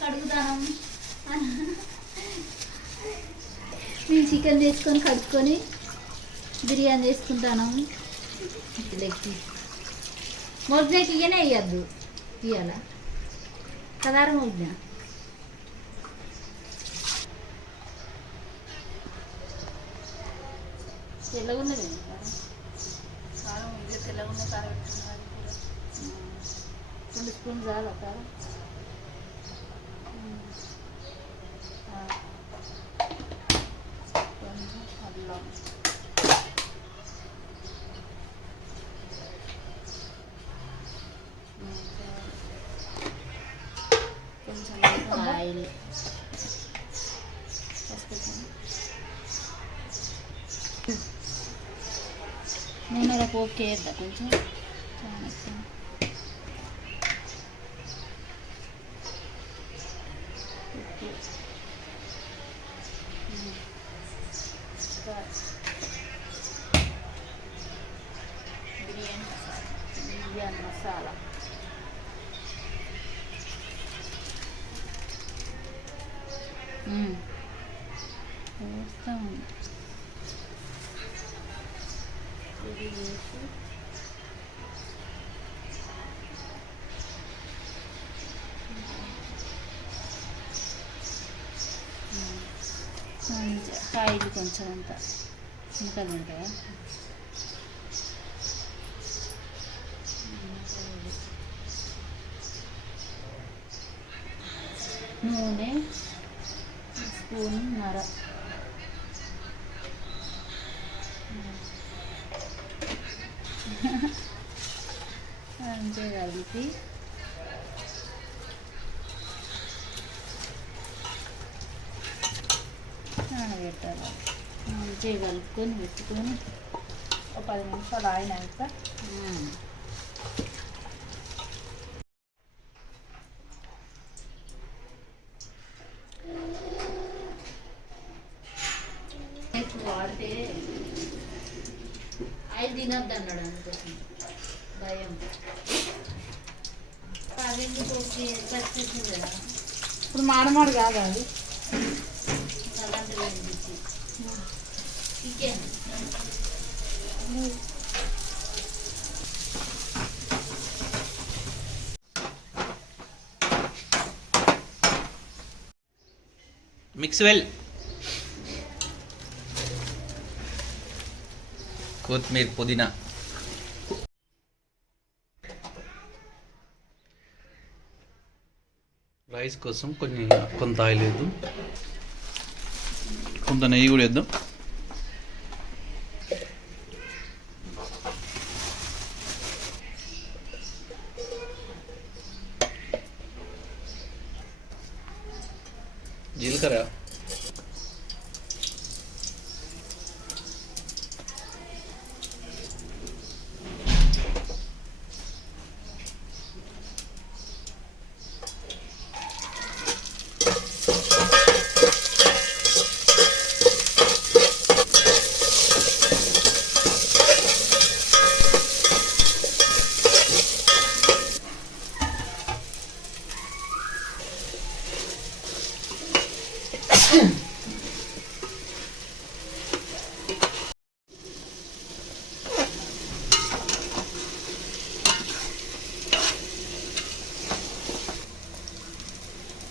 కడుగుతాం. మేము చికెన్ తీసుకొని కడుక్కొని బిర్యానీ చేసుకుంటాను. లెగ్ పీస్ మొదటి ఇయ్యనే వేయద్దు, ఇయ్యాల కదార మొదన తెల్లగున్నది కారం, ఇల్లు తెల్లగున్న కారం పెట్టుకున్నారు. 2 స్పూన్లు చాలా కారం. కొంచెం అల్లం, కొంచెం ఆయిల్, నూనెలో పోపుకి వేద్దా కొంచెం బిర్యానీ మసాలా వేస్తాం. ఇది వేసి ఆయిల్ కొంచెం అంత ఇంకా తింటాయా. నూనె స్పూన్ నర, అంతే కలిపి నానబెట్టాలి. మంచిగా కలుపుకొని పెట్టుకొని ఒక 10 నిమిషాలు ఆగినాక వాడితే ఆయిల్ తినద్దు అన్నాడు, అందుకోసం భయం. పచ్చేసింది కదా ఇప్పుడు, మాడమాడు కాదు అది. అలాంటివి చికెన్ మిక్స్ వెల్, కొత్తిమీర, పుదీనా. రైస్ కోసం కొంత ఆయిల్ వేద్దాం, కొంత నెయ్యి కూడా వేద్దాం. జీలకర్ర,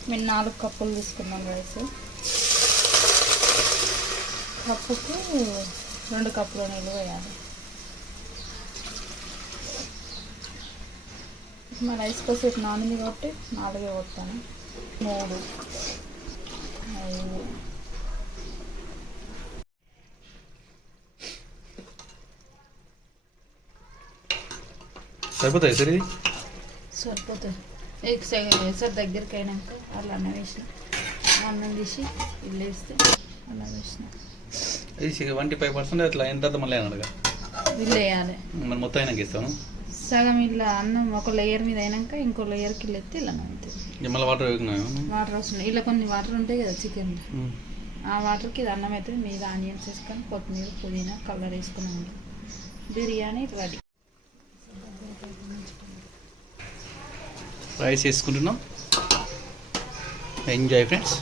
మేము 4 కప్పులు తీసుకున్నాం రైస్. కప్పుకు 2 కప్పుల నీళ్ళు వేయాలి. మా రైస్ కోసం నానింది కాబట్టి 4 కొట్టాను. 3, 5. సరిపోతాయి సరే, సరిపోతుంది. ఎసరు దగ్గరికి అయినాక అలా అన్నం వేసిన, అన్నం తీసి ఇల్లు వేస్తే అలా వేసిన. ఇది 75% అట్లా అయిన తర్వాత మళ్ళీ అడగా ఇల్లు వేయాలి. మరి మొత్తం అయినాక ఇస్తాను. సగం ఇలా అన్నం ఒక లేయర్ మీద అయినాక ఇంకో లేయర్కి ఇల్లు ఎత్తి ఇలా అవుతుంది. మళ్ళీ వాటర్ వాటర్ వస్తున్నాయి. ఇలా కొన్ని వాటర్ ఉంటాయి కదా చికెన్, ఆ వాటర్కి ఇది అన్నం అవుతుంది. మీద ఆనియన్స్ వేసుకొని కొత్తిమీర, పుదీనా, కలర్ వేసుకున్నాం. బిర్యానీ రెడీ. రైస్ వేసుకుంటున్నాం. Enjoy friends.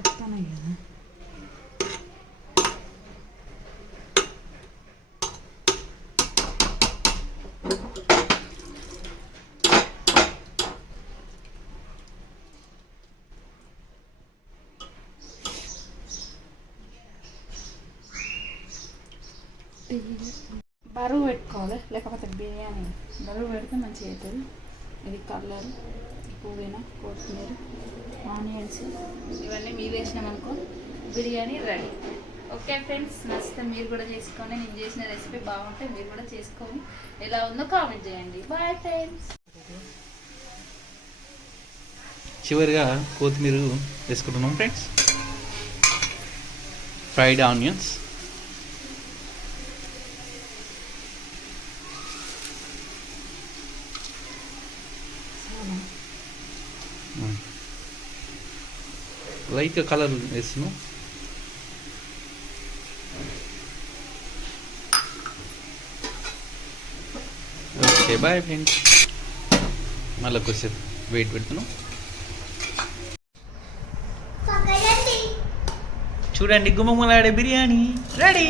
వస్తున్నాయి కదా. బరువు పెట్టుకోవాలి, లేకపోతే బిర్యానీ బరువు పెడితే మంచిగా అవుతుంది. ఇది కలర్, పుదీనా, కొత్తిమీర, ఆనియన్స్ ఇవన్నీ మీరు వేసినామనుకో బిర్యానీ రెడీ. ఓకే ఫ్రెండ్స్, నచ్చితే మీరు కూడా చేసుకోండి. నేను చేసిన రెసిపీ బాగుంటే మీరు కూడా చేసుకొని ఎలా ఉందో కామెంట్ చేయండి. Bye friends. చివరిగా కొత్తిమీర వేసుకుంటున్నాం ఫ్రెండ్స్. ఫ్రైడ్ ఆనియన్స్, లైట్గా కలర్ వేస్తున్నాం. Okay bye friends. మళ్ళీ కొద్దిసేపు వెయిట్ పెడుతున్నాం. చూడండి, గుమ్మలాడే బిర్యానీ రెడీ.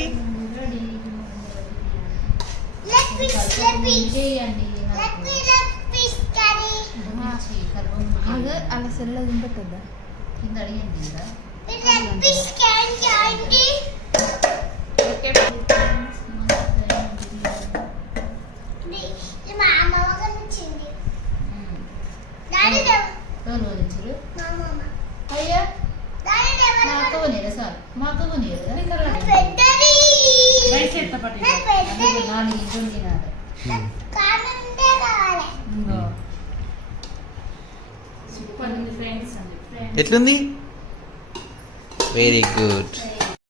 అలా సెల్లో తింటుందా కింద అడిగింది కదా. అయ్యా మా అక్క కొనేరా సార్, మా అక్క కొనేరు నాలుగు ఇంట్లో తినాలి. సూపర్ ఉంది ఫ్రెండ్స్. ఎట్లుంది? Very good.